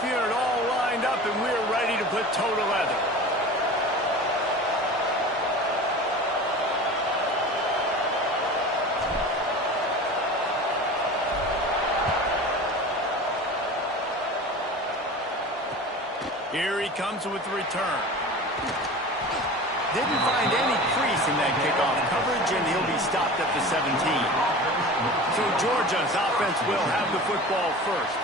half unit all lined up, and we're ready to put toe to leather. Here he comes with the return. Didn't find any crease in that kickoff coverage, and he'll be stopped at the 17. So Georgia's offense will have the football first.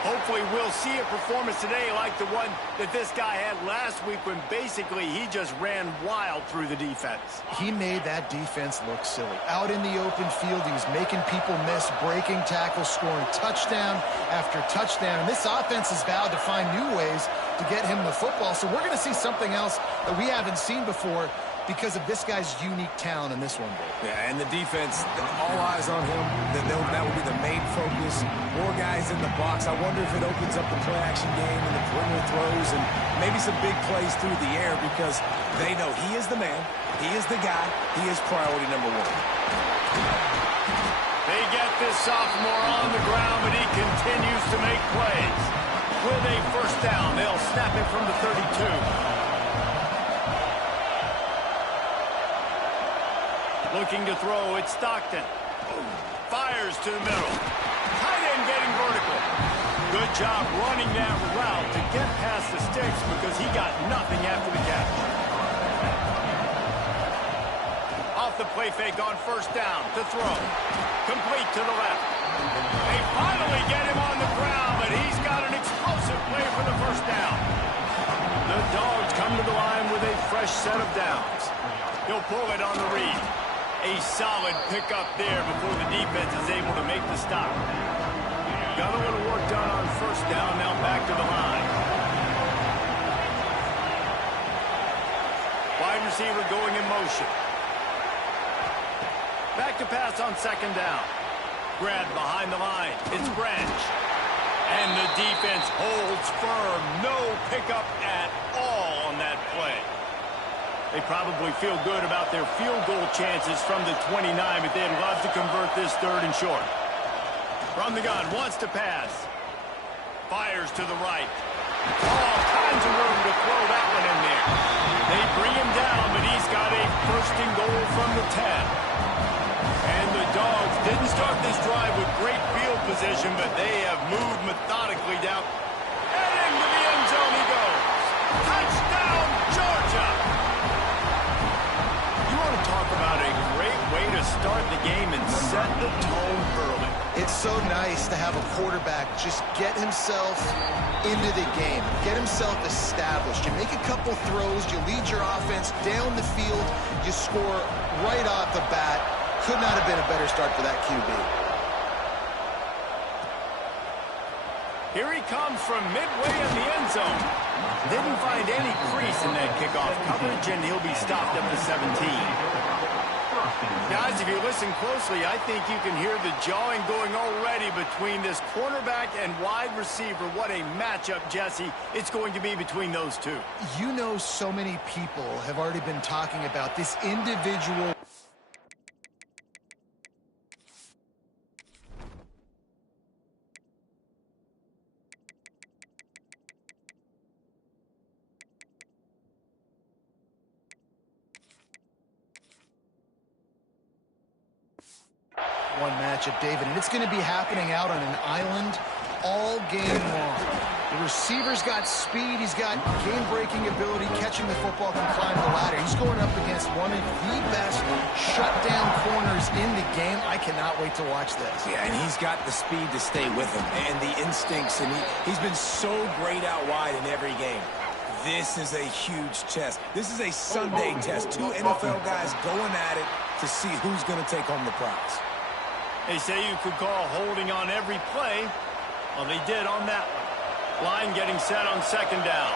Hopefully we'll see a performance today like the one that this guy had last week when basically he just ran wild through the defense. He made that defense look silly. Out in the open field, he was making people miss, breaking tackles, scoring touchdown after touchdown. And this offense has vowed to find new ways to get him the football. So we're going to see something else that we haven't seen before because of this guy's unique talent in this one. Yeah, and the defense, all eyes on him. That will be the main focus. More guys in the box. I wonder if it opens up the play-action game and the perimeter throws and maybe some big plays through the air because they know he is the man, he is the guy, he is priority number one. They get this sophomore on the ground, but he continues to make plays. With a first down, they'll snap it from the 32. Looking to throw, it's Stockton. Fires to the middle. Tight end getting vertical. Good job running that route to get past the sticks because he got nothing after the catch. Off the play fake on first down to throw. Complete to the left. They finally get him on the ground, but he's got an explosive play for the first down. The Dogs come to the line with a fresh set of downs. He'll pull it on the read. A solid pickup there before the defense is able to make the stop. Got a little work done on first down, now back to the line. Wide receiver going in motion. Back to pass on second down. Grabbed behind the line. It's Branch. And the defense holds firm. No pickup at all on that play. They probably feel good about their field goal chances from the 29, but they'd love to convert this third and short. From the gun, wants to pass. Fires to the right. All kinds of room to throw that one in there. They bring him down, but he's got a first and goal from the 10. And the Dogs didn't start this drive with great field position, but they have moved methodically down. And into the end zone he goes. Touchdown, Georgia! Talk about a great way to start the game and set the tone early. It's so nice to have a quarterback just get himself into the game, get himself established. You make a couple throws, you lead your offense down the field, you score right off the bat. Could not have been a better start for that QB. Here he comes from midway in the end zone. Didn't find any crease in that kickoff coverage, and he'll be stopped at the 17. Guys, if you listen closely, I think you can hear the jawing going already between this cornerback and wide receiver. What a matchup, Jesse, it's going to be between those two. You know, so many people have already been talking about this individual. One matchup, David, and it's going to be happening out on an island all game long. The receiver's got speed, he's got game-breaking ability, catching the football, can climb the ladder. He's going up against one of the best shutdown corners in the game. I cannot wait to watch this. Yeah, and he's got the speed to stay with him and the instincts, and he's been so great out wide in every game. This is a huge test. This is a Sunday test. Two NFL guys going at it to see who's going to take home the prize. They say you could call holding on every play. Well, they did on that one. Line getting set on second down.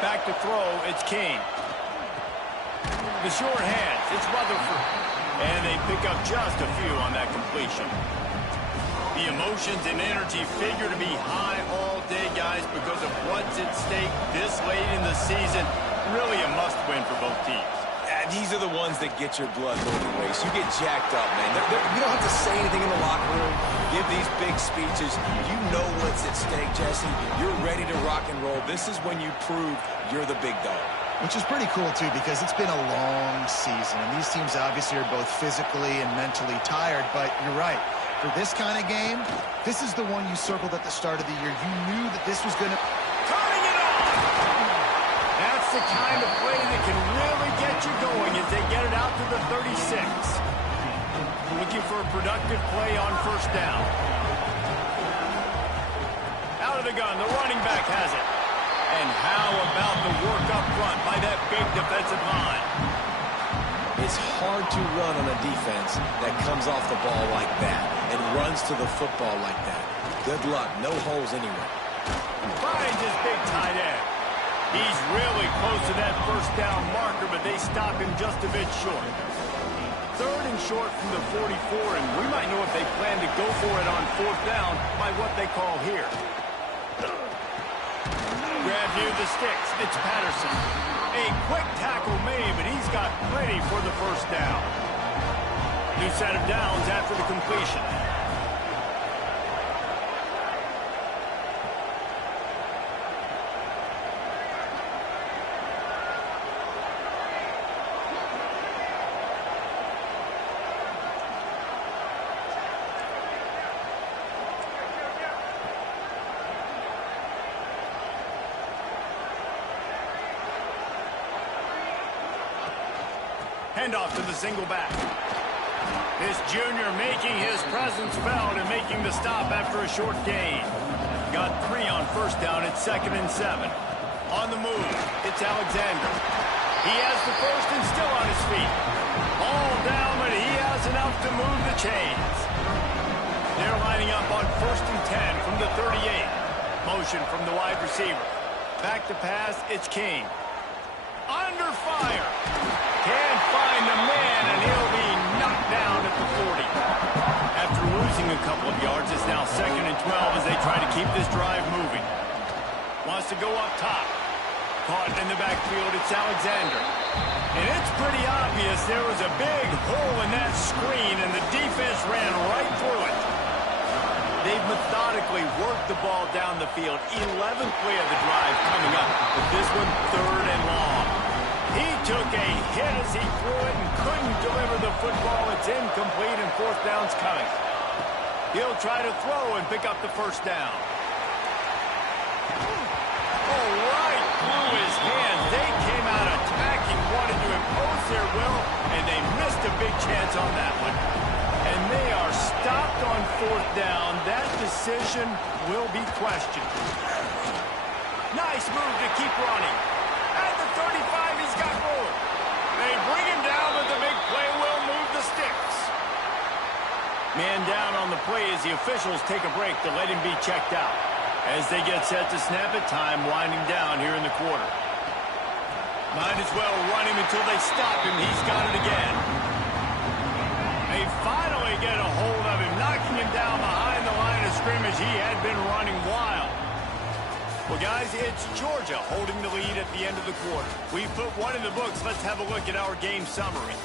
Back to throw, it's King. The short hands, it's Rutherford. And they pick up just a few on that completion. The emotions and energy figure to be high all day, guys, because of what's at stake this late in the season. Really a must-win for both teams. These are the ones that get your blood moving, Race. You get jacked up, man. You don't have to say anything in the locker room, give these big speeches. You know what's at stake, Jesse. You're ready to rock and roll. This is when you prove you're the big dog. Which is pretty cool, too, because it's been a long season. And these teams obviously are both physically and mentally tired, but you're right. For this kind of game, this is the one you circled at the start of the year. You knew that this was going to... Turning it off! That's the kind of play that can really get you going as they get it out to the 36. Looking for a productive play on first down. Out of the gun, the running back has it. And how about the work up front by that big defensive line? It's hard to run on a defense that comes off the ball like that and runs to the football like that. Good luck. No holes anywhere. Finds his big tight end. He's really close to that first down marker, but they stop him just a bit short. Third and short from the 44, and we might know if they plan to go for it on fourth down by what they call here. Grab near the sticks. It's Patterson. A quick tackle made, but he's got plenty for the first down. New set of downs after the completion. Handoff to the single back. This junior making his presence felt and making the stop after a short gain. Got 3 on first down at 2nd and 7. On the move, it's Alexander. He has the first and still on his feet. All down, but he has enough to move the chains. They're lining up on 1st and 10 from the 38. Motion from the wide receiver. Back to pass, it's King. Under fire. Can't find the man, and he'll be knocked down at the 40. After losing a couple of yards, it's now 2nd and 12 as they try to keep this drive moving. Wants to go up top. Caught in the backfield, it's Alexander. And it's pretty obvious there was a big hole in that screen, and the defense ran right through it. They've methodically worked the ball down the field. 11th play of the drive coming up, but this one 3rd and long. He took a hit as he threw it and couldn't deliver the football. It's incomplete and 4th down's coming. He'll try to throw and pick up the first down. Oh, right through his hands. They came out attacking, wanted to impose their will, and they missed a big chance on that one. And they are stopped on 4th down. That decision will be questioned. Nice move to keep running. At the 35, he's got room. They bring him down, but the big play will move the sticks. Man down on the play as the officials take a break to let him be checked out. As they get set to snap it, time winding down here in the quarter. Might as well run him until they stop him. He's got it again. They finally get a hold of him, knocking him down behind the line of scrimmage. He had been running wild. Well, guys, it's Georgia holding the lead at the end of the quarter. We put one in the books. Let's have a look at our game summary.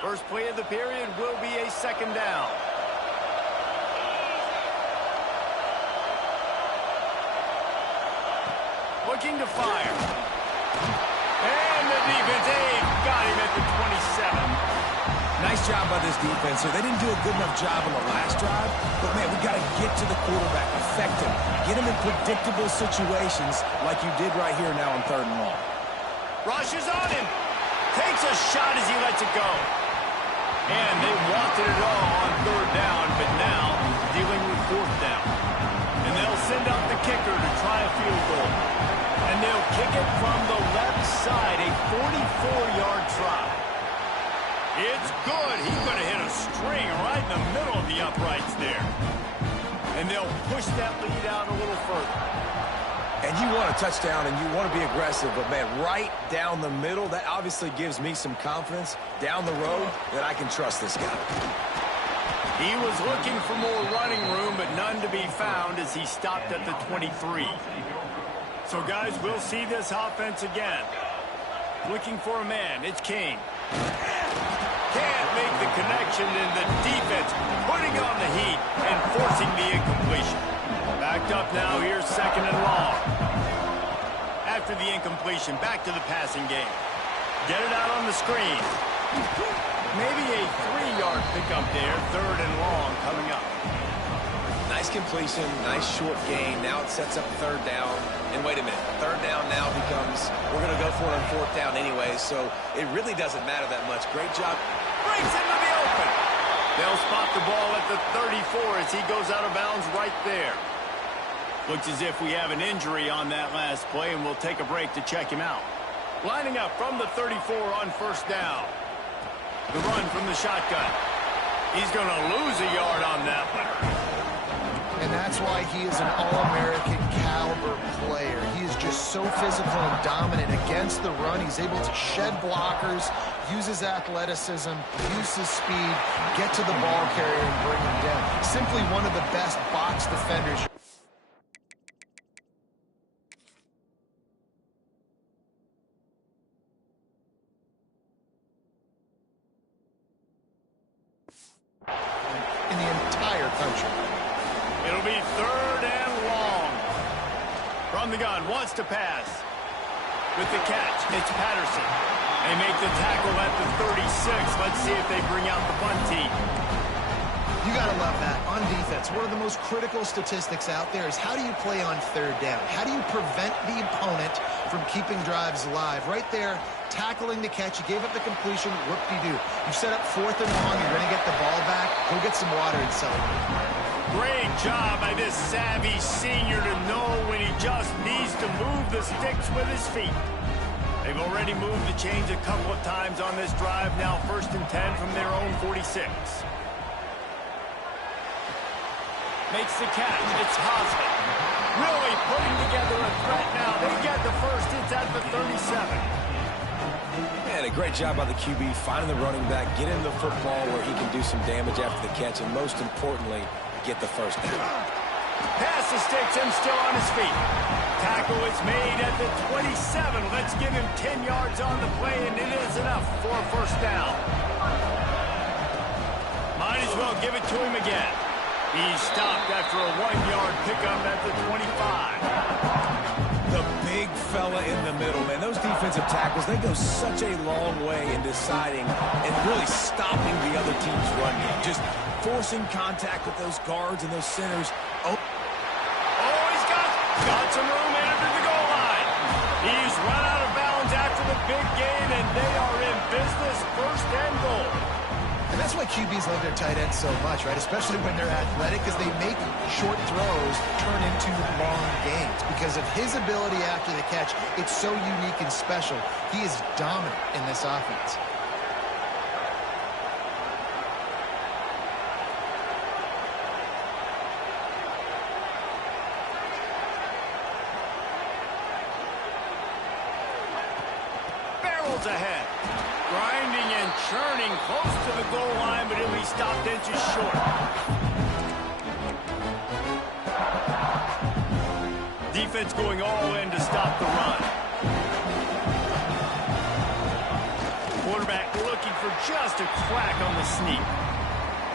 First play of the period will be a 2nd down. Looking to fire. And the defense got him at the 27. Nice job by this defense here. They didn't do a good enough job on the last drive, but, man, we got to get to the quarterback, affect him, get him in predictable situations like you did right here now on 3rd and long. Rushes on him. Takes a shot as he lets it go. And they wanted it all on 3rd down, but now dealing with 4th down. And they'll send out the kicker to try a field goal. And they'll kick it from the left side, a 44-yard try. It's good. He's going to hit a string right in the middle of the uprights there. And they'll push that lead out a little further. And you want a touchdown and you want to be aggressive, but, man, right down the middle, that obviously gives me some confidence down the road that I can trust this guy. He was looking for more running room, but none to be found as he stopped at the 23. So, guys, we'll see this offense again. Looking for a man. It's King. Can't make the connection, and the defense putting on the heat and forcing the incompletion. Backed up now. Here's 2nd and long. After the incompletion, back to the passing game. Get it out on the screen. Maybe a 3-yard pickup there. 3rd and long coming up. Nice completion, nice short gain. Now it sets up 3rd down. And wait a minute, 3rd down now becomes, we're going to go for it on 4th down anyway, so it really doesn't matter that much. Great job. Breaks into the open. They'll spot the ball at the 34 as he goes out of bounds right there. Looks as if we have an injury on that last play, and we'll take a break to check him out. Lining up from the 34 on 1st down. The run from the shotgun. He's going to lose a yard on that one. And that's why he is an All-American caliber player. He is just so physical and dominant against the run. He's able to shed blockers, use his athleticism, use his speed, get to the ball carrier and bring him down. Simply one of the best box defenders. In the entire country. It'll be 3rd and long. From the gun, wants to pass. With the catch, it's Patterson. They make the tackle at the 36. Let's see if they bring out the punt team. You got to love that. On defense, one of the most critical statistics out there is how do you play on 3rd down? How do you prevent the opponent from keeping drives alive? Right there, tackling the catch. You gave up the completion. Whoop-de-doo. You set up 4th and long. You're going to get the ball back. Go get some water and celebrate. Great job by this savvy senior to know when he just needs to move the sticks with his feet. They've already moved the chains a couple of times on this drive. Now 1st and 10 from their own 46. Makes the catch. It's Hosley. Really putting together a threat now. They get the first. It's at the 37. And a great job by the QB, finding the running back, get him the football where he can do some damage after the catch, and most importantly, get the 1st down. Pass the sticks and still on his feet. Tackle is made at the 27. Let's give him 10 yards on the play, and it is enough for a 1st down. Might as well give it to him again. He's stopped after a 1-yard pickup at the 25. The big fella in the middle, man. Those defensive tackles, they go such a long way in deciding and really stopping the other team's run game. Just forcing contact with those guards and those centers. Oh, he's got some room after the goal line. He's run out of bounds after the big gain, and they are in business. 1st and goal. And that's why QBs love their tight ends so much, right? Especially when they're athletic, because they make short throws turn into long gains. Because of his ability after the catch, it's so unique and special. He is dominant in this offense. Barrels ahead. Grinding and churning close to the goal line, but he'll be stopped inches short. Defense going all in to stop the run. Quarterback looking for just a crack on the sneak.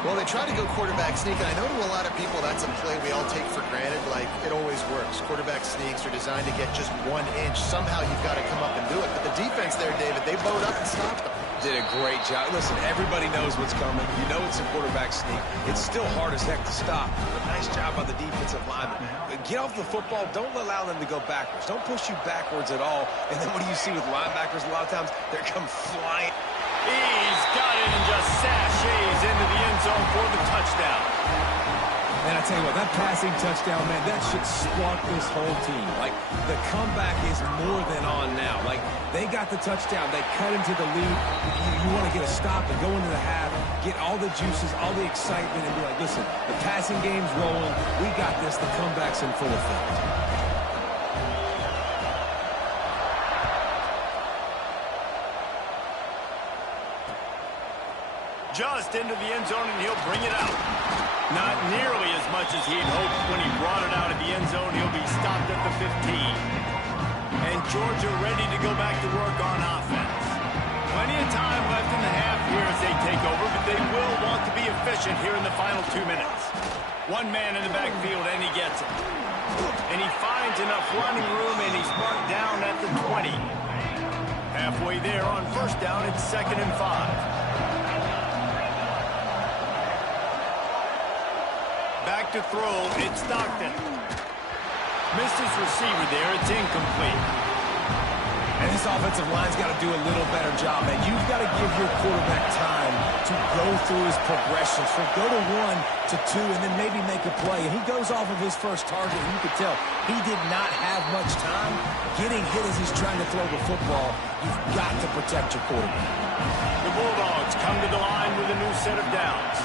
Well, they try to go quarterback sneak, and I know to a lot of people that's a play we all take for granted. Like, it always works. Quarterback sneaks are designed to get just 1 inch. Somehow you've got to come up and do it. But the defense there, David, they bowed up and stopped them. Did a great job. Listen, everybody knows what's coming. You know it's a quarterback sneak. It's still hard as heck to stop. But nice job by the defensive lineman. Get off the football. Don't allow them to go backwards. Don't push you backwards at all. And then what do you see with linebackers a lot of times? They come flying. He's got it and just sashays into the end zone for the touchdown. And I tell you what, that passing touchdown, man, that should spark this whole team. Like, the comeback is more than on now. Like, they got the touchdown. They cut into the lead. You want to get a stop and go into the half, get all the juices, all the excitement, and be like, listen, the passing game's rolling. We got this. The comeback's in full effect. just into the end zone, and he'll bring it out. Not nearly as much as he'd hoped when he brought it out of the end zone. He'll be stopped at the 15. And Georgia ready to go back to work on offense. Plenty of time left in the half here as they take over, but they will want to be efficient here in the final 2 minutes. One man in the backfield, and he gets it. And he finds enough running room, and he's marked down at the 20. Halfway there on first down, it's 2nd and 5. Back to throw, it's Stockton. Missed his receiver there, it's incomplete. And this offensive line's got to do a little better job, man. You've got to give your quarterback time to go through his progressions. From go to 1 to 2 and then maybe make a play. And he goes off of his first target, and you could tell he did not have much time getting hit as he's trying to throw the football. You've got to protect your quarterback. The Bulldogs come to the line with a new set of downs.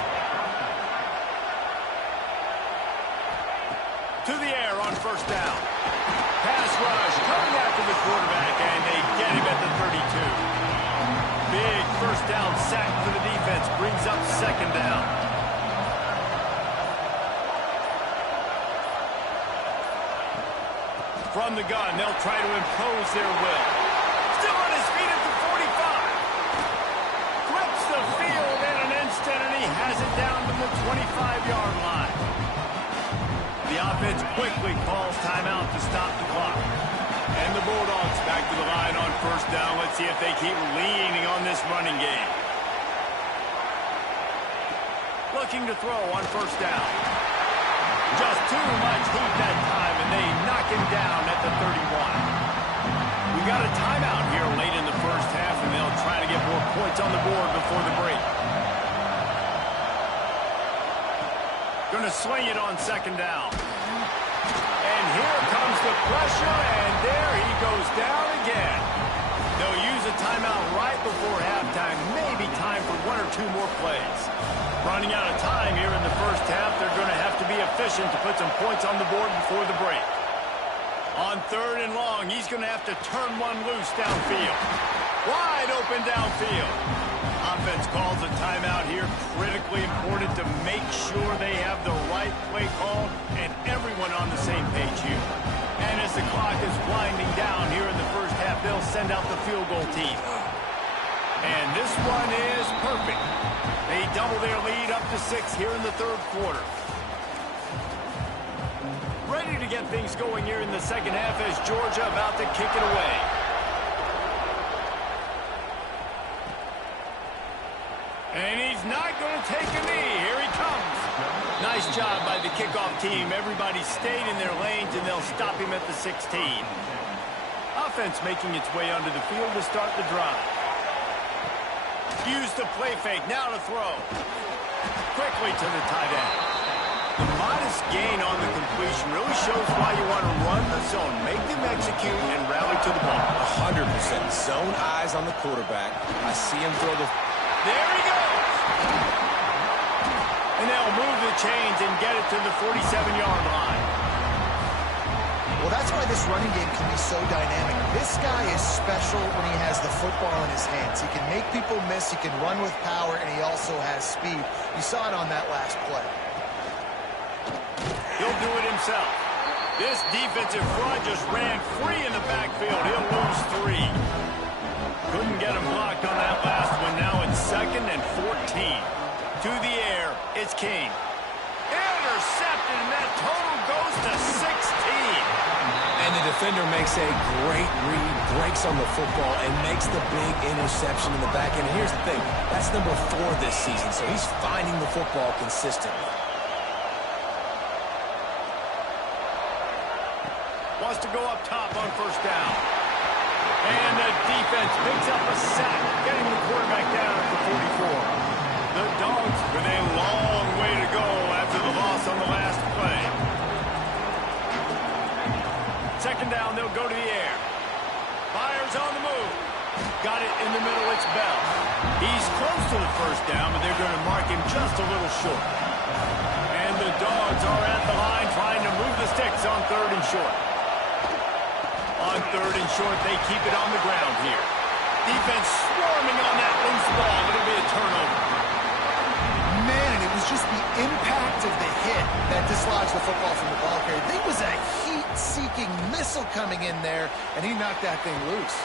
To the air on first down. Pass rush coming after the quarterback, and they get him at the 32. Big first down sack for the defense brings up 2nd down. From the gun, they'll try to impose their will. Still on his feet at the 45. Flips the field in an instant, and he has it down to the 25-yard line. The offense quickly calls timeout to stop the clock. And the Bulldogs back to the line on first down. Let's see if they keep leaning on this running game. Looking to throw on first down. Just too much heat that time, and they knock him down at the 31. We got a timeout here late in the first half, and they'll try to get more points on the board before the break. Going to swing it on 2nd down. And here comes the pressure, and there he goes down again. They'll use a timeout right before halftime. Maybe time for 1 or 2 more plays. Running out of time here in the first half. They're going to have to be efficient to put some points on the board before the break. On 3rd and long, he's going to have to turn one loose downfield. Wide open downfield. Offense calls a timeout here. Critically important to make sure they have the right play call and everyone on the same page here. And as the clock is winding down here in the first half, they'll send out the field goal team. And this one is perfect. They double their lead up to 6 here in the 3rd quarter. Ready to get things going here in the 2nd half as Georgia about to kick it away. And he's not going to take a knee. Here he comes. Nice job by the kickoff team. Everybody stayed in their lanes, and they'll stop him at the 16. Offense making its way onto the field to start the drive. Use the play fake. Now to throw. Quickly to the tight end. The modest gain on the completion really shows why you want to run the zone. Make them execute and rally to the ball. 100%. Zone eyes on the quarterback. I see him throw the... There he goes. And they'll move the chains and get it to the 47-yard line. Well, that's why this running game can be so dynamic. This guy is special when he has the football in his hands. He can make people miss, he can run with power, and he also has speed. You saw it on that last play. He'll do it himself. This defensive front just ran free in the backfield. He'll lose 3. Couldn't get him blocked on that last one. Now it's 2nd and 14. To the air, it's King. Intercepted, and that total goes to 16. And the defender makes a great read, breaks on the football, and makes the big interception in the back end. And here's the thing, that's number 4 this season, so he's finding the football consistently. Wants to go up top on first down. And the defense picks up a sack, getting the quarterback down at the 44. The Dogs with a long way to go after the loss on the last play. 2nd down, they'll go to the air. Fires on the move. Got it in the middle, it's Bell. He's close to the first down, but they're going to mark him just a little short. And the Dogs are at the line trying to move the sticks on 3rd and short. On 3rd and short, they keep it on the ground here. Defense swarming on that loose ball. It'll be a turnover. just the impact of the hit that dislodged the football from the ball carrier. There was a heat-seeking missile coming in there, and he knocked that thing loose.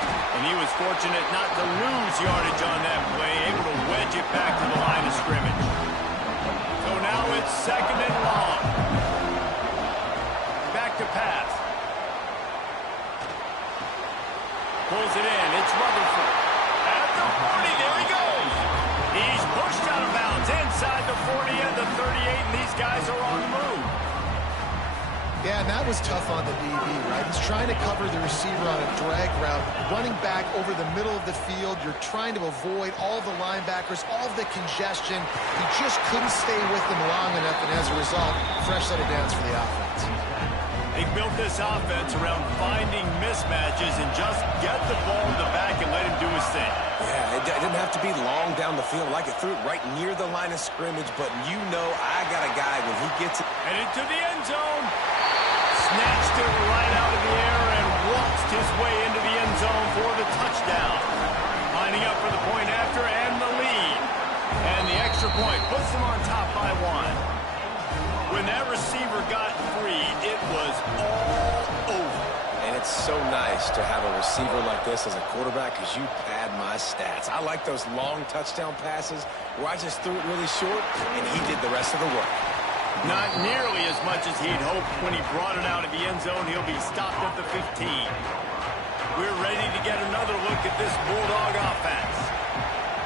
And he was fortunate not to lose yardage on that play, able to wedge it back to the line of scrimmage. So now it's 2nd and long. Back to pass. Pulls it in. It's Rutherford. At the 40, there he goes. He's pushed out of bounds inside the 40 and the 38, and these guys are on the move. Yeah, and that was tough on the DB, right? He's trying to cover the receiver on a drag route, running back over the middle of the field. You're trying to avoid all the linebackers, all of the congestion. He just couldn't stay with them long enough, and as a result, fresh set of downs for the offense. They built this offense around finding mismatches and just get the ball in the back and let him do his thing. Yeah, it didn't have to be long down the field. Like it threw it right near the line of scrimmage, but you know I got a guy when he gets it. Headed to the end zone. Snatched it right out of the air and waltzed his way into the end zone for the touchdown. Lining up for the point after and the lead. And the extra point puts them on top by 1. When that receiver got free, it was all over. And it's so nice to have a receiver like this as a quarterback because you pad my stats. I like those long touchdown passes where I just threw it really short and he did the rest of the work. Not nearly as much as he'd hoped when he brought it out of the end zone. He'll be stopped at the 15. We're ready to get another look at this Bulldog offense.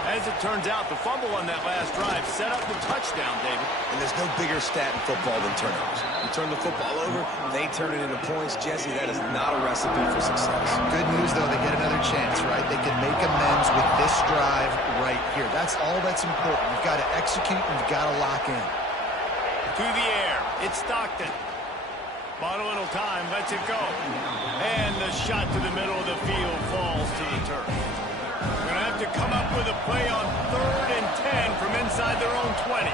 As it turns out, the fumble on that last drive set up the touchdown, David. And there's no bigger stat in football than turnovers. You turn the football over, they turn it into points. Jesse, that is not a recipe for success. Good news, though, they get another chance, right? They can make amends with this drive right here. That's all that's important. You've got to execute and you've got to lock in. To the air. It's Stockton. Bought a little time. Lets it go. And the shot to the middle of the field falls to the turf. Going to have to come up with a play on 3rd and 10 from inside their own 20.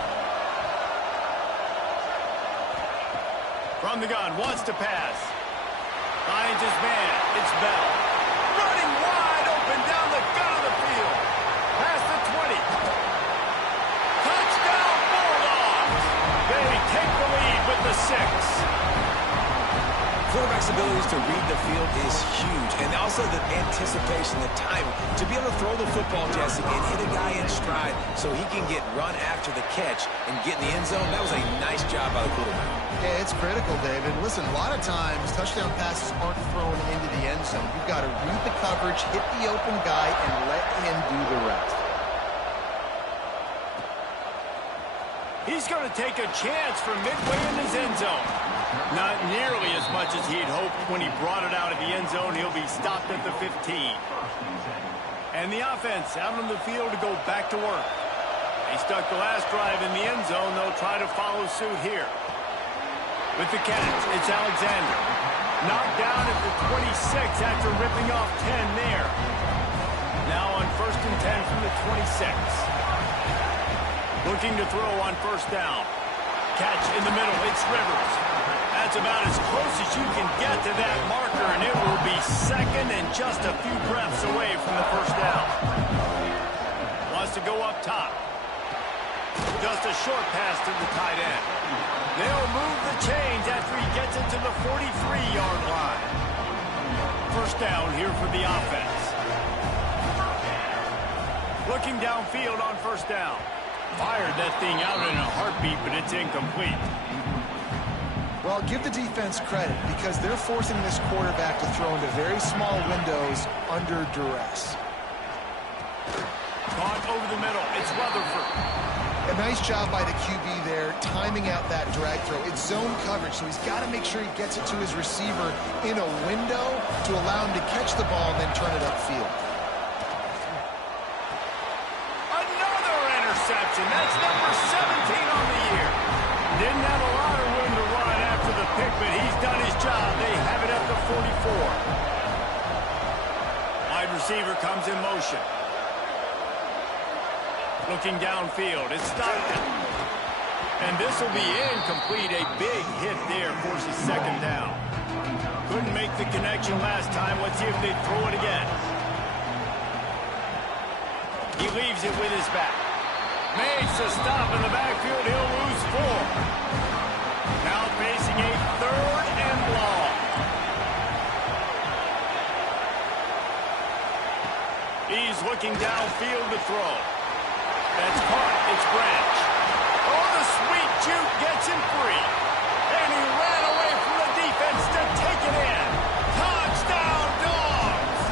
From the gun. Wants to pass. Finds his man. It's Bell. Running wide open down the gut of the field. Past the 20. Touchdown Bulldogs. They take the lead with the 6. Quarterback's abilities to read the field is huge, and also the anticipation, the time to be able to throw the football, Jesse, and hit a guy in stride so he can get run after the catch and get in the end zone. That was a nice job by the quarterback. Yeah, it's critical, David. Listen, a lot of times touchdown passes aren't thrown into the end zone. You've got to read the coverage, hit the open guy, and let him do the rest. He's going to take a chance from midway in his end zone. Not nearly as much as he'd hoped when he brought it out of the end zone. He'll be stopped at the 15. And the offense out on the field to go back to work. They stuck the last drive in the end zone. They'll try to follow suit here. With the catch, it's Alexander. Knocked down at the 26 after ripping off 10 there. Now on 1st and 10 from the 26. Looking to throw on 1st down. Catch in the middle. It's Rivers. That's about as close as you can get to that marker, and it will be 2nd and just a few breaths away from the 1st down. Wants to go up top. Just a short pass to the tight end. They'll move the chains after he gets it to the 43-yard line. 1st down here for the offense. Looking downfield on 1st down. Fired that thing out in a heartbeat, but it's incomplete. Well, give the defense credit because they're forcing this quarterback to throw into very small windows under duress. Caught over the middle. It's Rutherford. A nice job by the QB there, timing out that drag throw. It's zone coverage, so he's got to make sure he gets it to his receiver in a window to allow him to catch the ball and then turn it upfield. Another interception. That's number 17 on the year. Didn't have a lot of room to run after the pick, but he's done his job. They have it at the 44. Wide receiver comes in motion. Looking downfield, it's Stockton. And this will be incomplete. A big hit there forces 2nd down. Couldn't make the connection last time. Let's see if they throw it again. He leaves it with his back. Makes a stop in the backfield. He'll lose 4. Now facing a 3rd and long. He's looking downfield to throw. That's caught. It's Branch. Oh, the sweet juke gets him free. And he ran away from the defense to take it in. Touchdown, Dogs!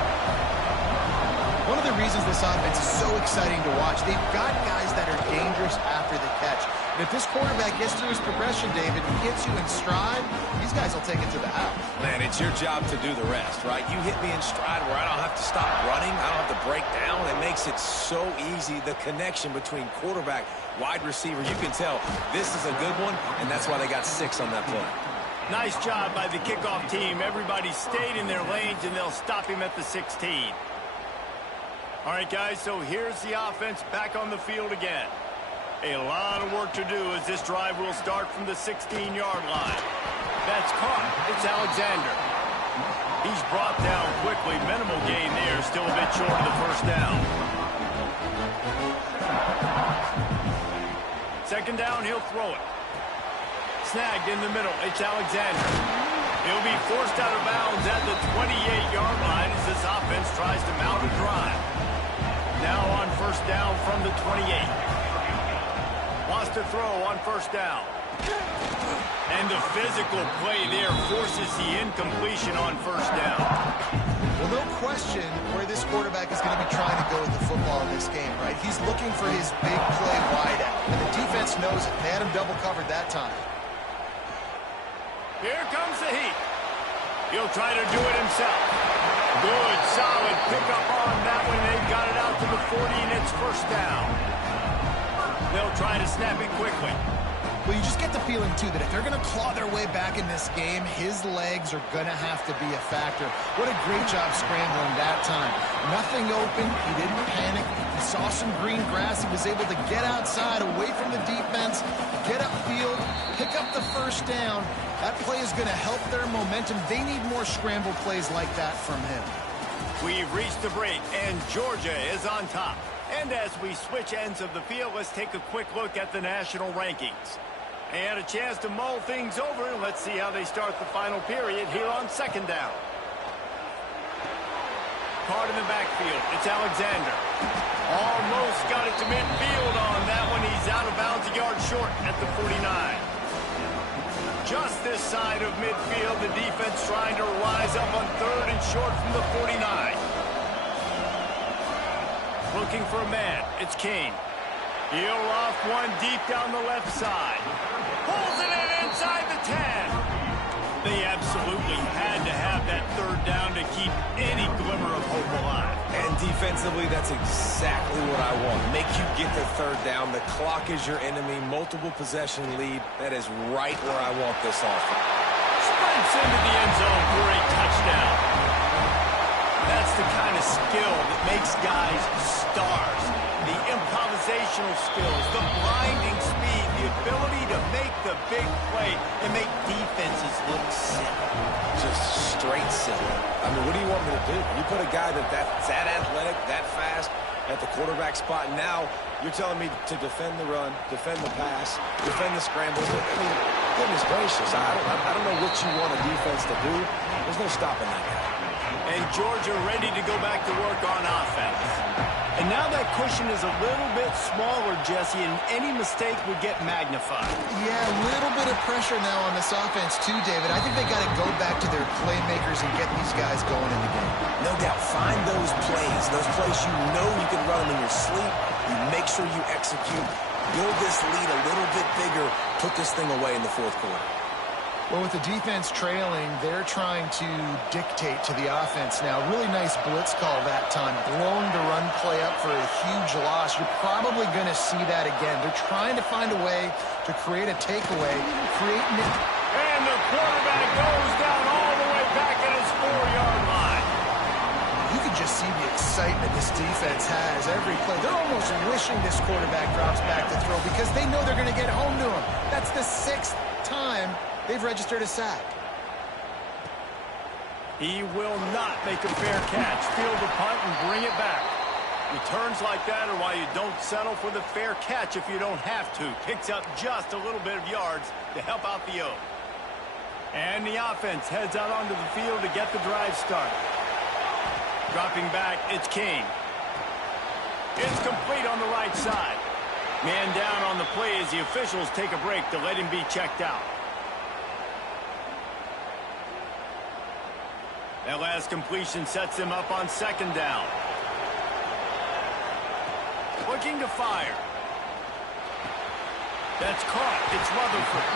One of the reasons this offense is so exciting to watch, they've got guys that are dangerous after the catch. And if this quarterback gets through his progression, David, and gets you in stride, these guys will take it to the house. Man, it's your job to do the rest, right? You hit me in stride where I don't have to stop running. I don't have to break down. It makes it so easy. The connection between quarterback, wide receiver, you can tell this is a good one, and that's why they got 6 on that play. Nice job by the kickoff team. Everybody stayed in their lanes, and they'll stop him at the 16. All right, guys, so here's the offense back on the field again. A lot of work to do as this drive will start from the 16-yard line. That's caught. It's Alexander. He's brought down quickly. Minimal gain there. Still a bit short of the first down. 2nd down, he'll throw it. Snagged in the middle. It's Alexander. He'll be forced out of bounds at the 28-yard line as this offense tries to mount a drive. Now on 1st down from the 28. Wants to throw on 1st down. And the physical play there forces the incompletion on 1st down. Well, no question where this quarterback is going to be trying to go with the football in this game, right? He's looking for his big play wide out. And the defense knows it. They had him double covered that time. Here comes the heat. He'll try to do it himself. Good, solid pickup on that one. They got it out to the 40, and it's 1st down. They'll try to snap it quickly. Well, you just get the feeling, too, that if they're going to claw their way back in this game, his legs are going to have to be a factor. What a great job scrambling that time. Nothing open. He didn't panic. He saw some green grass. He was able to get outside, away from the defense, get upfield, pick up the 1st down. That play is going to help their momentum. They need more scramble plays like that from him. We've reached the break, and Georgia is on top. And as we switch ends of the field, let's take a quick look at the national rankings. And a chance to mull things over. Let's see how they start the final period here on 2nd down. Card in the backfield. It's Alexander. Almost got it to midfield on that one. He's out of bounds a yard short at the 49. Just this side of midfield, the defense trying to rise up on 3rd and short from the 49. Looking for a man. It's Kane. He'll off one deep down the left side. Pulls it in inside the 10. They absolutely had to have that 3rd down to keep any glimmer of hope alive. And defensively, that's exactly what I want. Make you get the 3rd down. The clock is your enemy. Multiple possession lead. That is right where I want this offense. Sprints into the end zone for a touchdown. That's the kind of skill that makes guys stars. The improvisational skills, the blinding speed, the ability to make the big play and make defenses look silly. Just straight silly. I mean, what do you want me to do? You put a guy that's that athletic, that fast at the quarterback spot, and now you're telling me to defend the run, defend the pass, defend the scrambles. I mean, goodness gracious, I don't know what you want a defense to do. There's no stopping that guy. And Georgia ready to go back to work on offense. And now that cushion is a little bit smaller, Jesse, and any mistake would get magnified. Yeah, a little bit of pressure now on this offense too, David. I think they got to go back to their playmakers and get these guys going in the game. No doubt. Find those plays you know you can run them in your sleep. You make sure you execute. Build this lead a little bit bigger. Put this thing away in the 4th quarter. Well, with the defense trailing, they're trying to dictate to the offense now. Really nice blitz call that time. Blowing the run play up for a huge loss. You're probably going to see that again. They're trying to find a way to create a takeaway. And the quarterback goes down all the way back at his 4-yard line. You can just see the excitement this defense has every play. They're almost wishing this quarterback drops back to throw because they know they're going to get home to him. That's the 6th time they've registered a sack. He will not make a fair catch. Field the punt and bring it back. Returns like that are why you don't settle for the fair catch if you don't have to. Picks up just a little bit of yards to help out the O. And the offense heads out onto the field to get the drive started. Dropping back, it's King. It's complete on the right side. Man down on the play as the officials take a break to let him be checked out. That last completion sets him up on second down. Looking to fire. That's caught. It's Rutherford.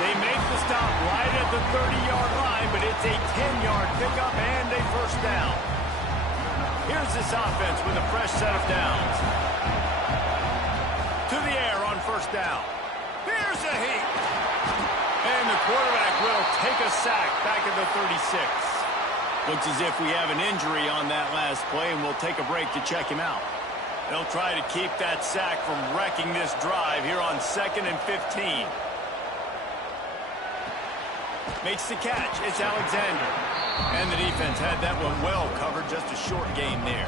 They make the stop right at the 30-yard line, but it's a 10-yard pickup and a first down. Here's this offense with a fresh set of downs. To the air on first down. Here's a heat. And the quarterback will take a sack back at the 36. Looks as if we have an injury on that last play, and we'll take a break to check him out. They'll try to keep that sack from wrecking this drive here on 2nd and 15. Makes the catch. It's Alexander. And the defense had that one well covered. Just a short gain there.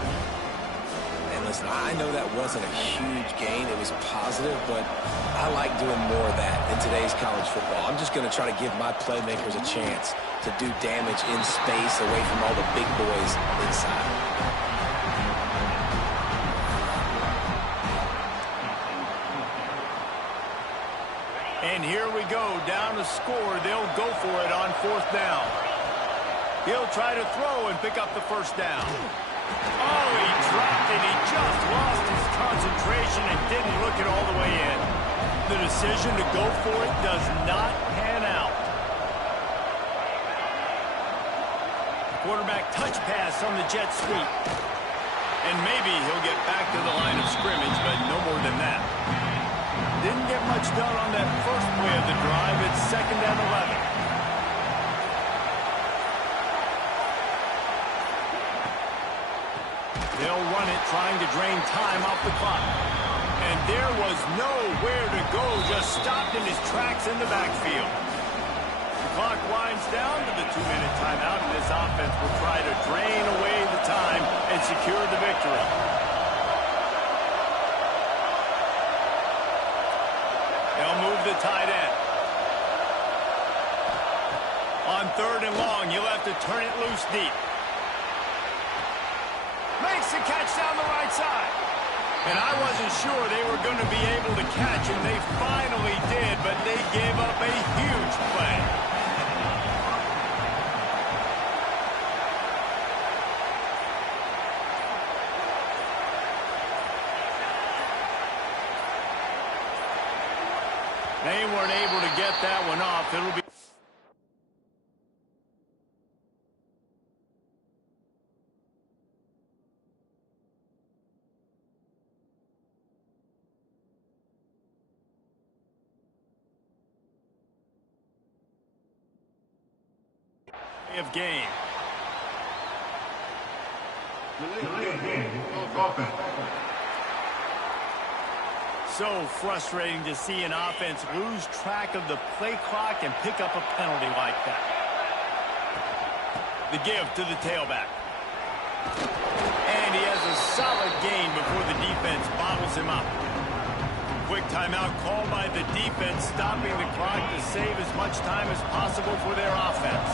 And listen, I know that wasn't a huge gain. It was positive, but I like doing more of that in today's college football. I'm just going to try to give my playmakers a chance to do damage in space away from all the big boys inside. And here we go, down to score. They'll go for it on 4th down. He'll try to throw and pick up the first down. Oh, he dropped it. He just lost his concentration and didn't look it all the way in. The decision to go for it does not pan out. Quarterback touch pass on the jet sweep. And maybe he'll get back to the line of scrimmage, but no more than that. Didn't get much done on that first play of the drive. It's 2nd and 11. They'll run it, trying to drain time off the clock. And there was nowhere to go, just stopped in his tracks in the backfield. The clock winds down to the 2-minute timeout, and this offense will try to drain away the time and secure the victory. They'll move the tight end. On 3rd and long, you'll have to turn it loose deep. Makes the catch down the right side. And I wasn't sure they were going to be able to catch, and they finally did, but they gave up a huge play. They weren't able to get that one off. It'll be... of game. So frustrating to see an offense lose track of the play clock and pick up a penalty like that. The give to the tailback. And he has a solid gain before the defense bottles him up. Quick timeout called by the defense, stopping the clock to save as much time as possible for their offense.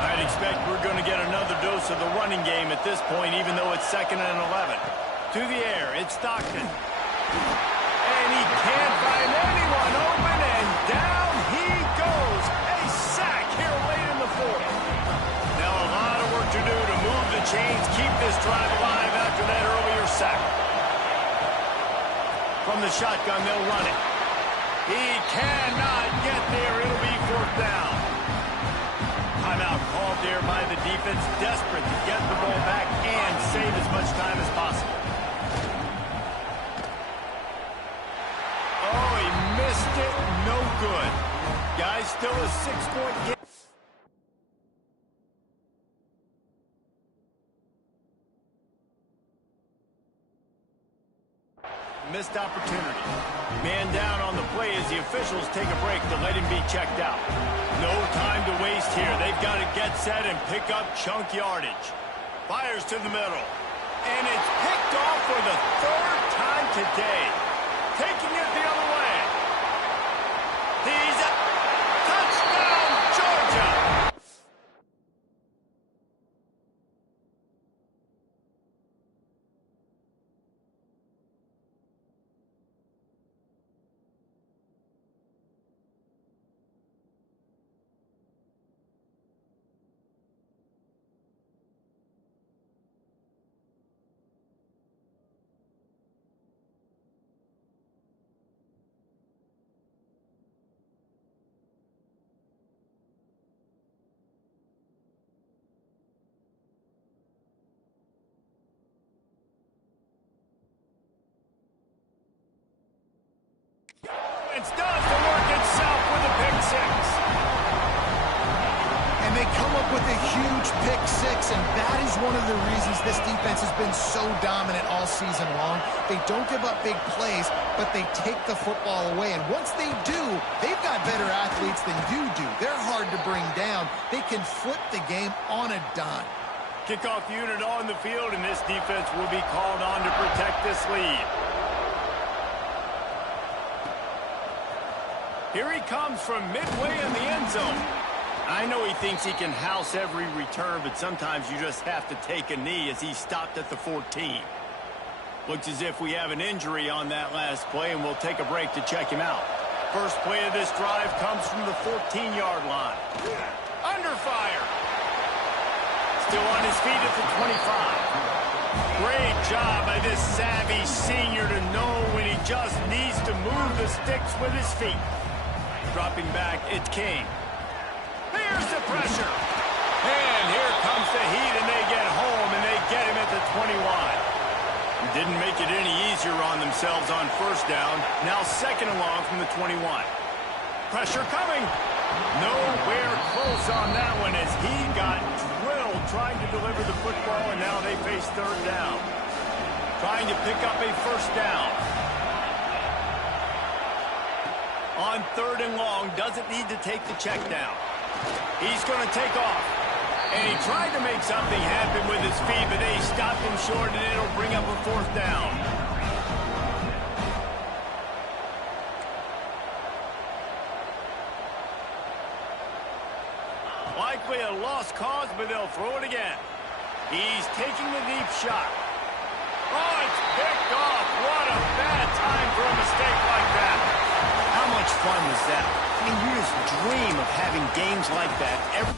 I'd expect we're going to get another dose of the running game at this point, even though it's 2nd and 11. To the air, it's Stockton. And he can't find anyone open, and down he goes. A sack here late in the 4th. Now a lot of work to do to move the chains, keep this drive alive after that earlier sack. From the shotgun, they'll run it. He cannot get there. It'll be 4th down. Timeout called there by the defense, desperate to get the ball back and save as much time as possible. Oh, he missed it. No good. Guys, still a 6-point game. Missed opportunity. Man down on the play as the officials take a break to let him be checked out. No time to waste here. They've got to get set and pick up chunk yardage. Fires to the middle. And it's picked off for the third time today. Taking it the other way. He's a touchdown, Georgia. It does the work itself with a pick six. And they come up with a huge pick six, and that is one of the reasons this defense has been so dominant all season long. They don't give up big plays, but they take the football away. And once they do, they've got better athletes than you do. They're hard to bring down. They can flip the game on a dime. Kickoff unit on the field, and this defense will be called on to protect this lead. Here he comes from midway in the end zone. I know he thinks he can house every return, but sometimes you just have to take a knee as he stopped at the 14. Looks as if we have an injury on that last play, and we'll take a break to check him out. First play of this drive comes from the 14-yard line. Under fire. Still on his feet at the 25. Great job by this savvy senior to know when he just needs to move the sticks with his feet. Dropping back, it's King. Here's the pressure. And here comes the heat, and they get home, and they get him at the 21. Didn't make it any easier on themselves on first down. Now second and long from the 21. Pressure coming. Nowhere close on that one as he got drilled trying to deliver the football, and now they face third down. Trying to pick up a first down. On third and long, doesn't need to take the check down. He's going to take off. And he tried to make something happen with his feet, but they stopped him short, and it'll bring up a fourth down. Likely a lost cause, but they'll throw it again. He's taking the deep shot. Oh, it's picked off. What a bad time for a mistake like that. How much fun was that? I mean, you just dream of having games like that every...